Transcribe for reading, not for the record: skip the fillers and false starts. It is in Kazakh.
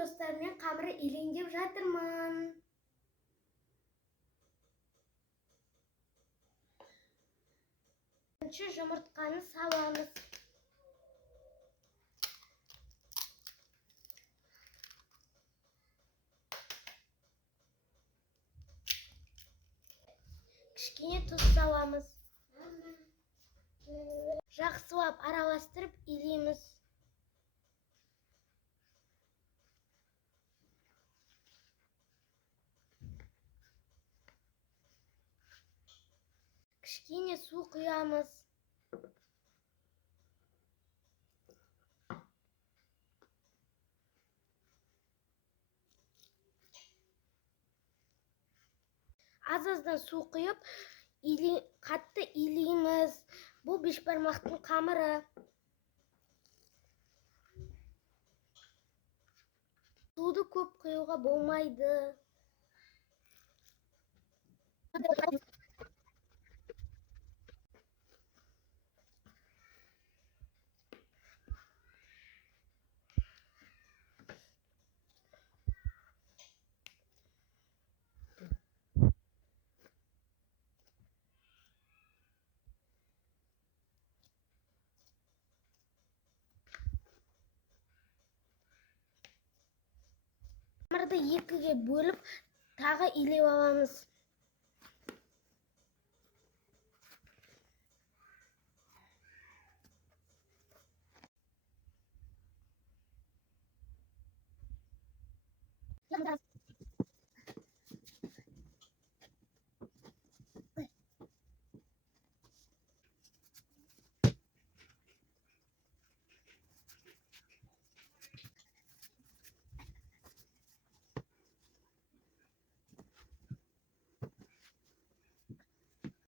достар, мен қамыры илейіндеп жатырмын. Бірінші жұмыртқаны саламыз. Кішкене тұз саламыз. Жақсылап араластырып илейміз. Кішкене су құямыз. Аз-аздан су құйып, қатты илейміз. Бұл бешбармақтың қамыры. Суды көп құюға болмайды. Қамырды екіге бөліп, тағы илеп аламыз.